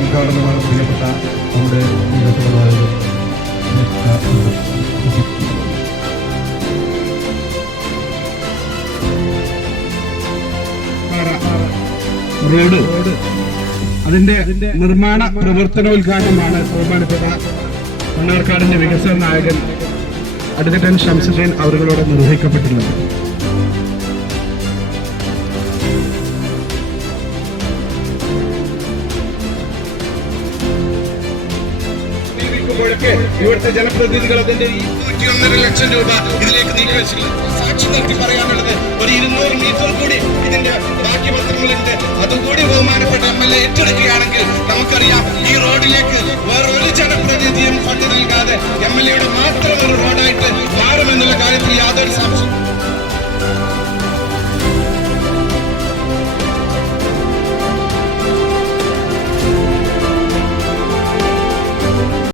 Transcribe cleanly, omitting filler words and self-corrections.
ഉദ്ഘാടനമാണ് പ്രിയപ്പെട്ട നമ്മുടെ നിരത്തുകളായത് റോഡ് അതിന്റെ നിർമ്മാണ പ്രവർത്തനോദ്ഘാടനമാണ് ബഹുമാനപ്പെട്ട മണ്ണാർക്കാടിന്റെ വികസന നായകൻ അഡ്വക്കേറ്റ് ഷംസുദ്ദീൻ അവர்களോട് നിർവഹിക്കപ്പെട്ടിട്ടുള്ളത്. ഇവിടുത്തെ ജനപ്രതിനിധികൾ അതിന്റെ 201.5 ലക്ഷം രൂപ ഇതിലേക്ക് നീക്കി വെച്ചിട്ടുണ്ട്. സാക്ഷി നിർത്തി പറയാനുള്ളത് ഒരു 200 മീറ്റർ കൂടി ഇതിന്റെ ബാക്കി പത്രങ്ങളുണ്ട്. അതുകൂടി ബഹുമാനപ്പെട്ട MLA ഏറ്റെടുക്കുകയാണെങ്കിൽ നമുക്കറിയാം ഈ റോഡിലേക്ക് വേറൊരു ജനപ്രതിനിധിയും ഫണ്ട് നൽകാതെ MLA യുടെ മാത്രം ഒരു റോഡായിട്ട് മാറുമെന്നുള്ള കാര്യത്തിൽ യാതൊരു സംശയവും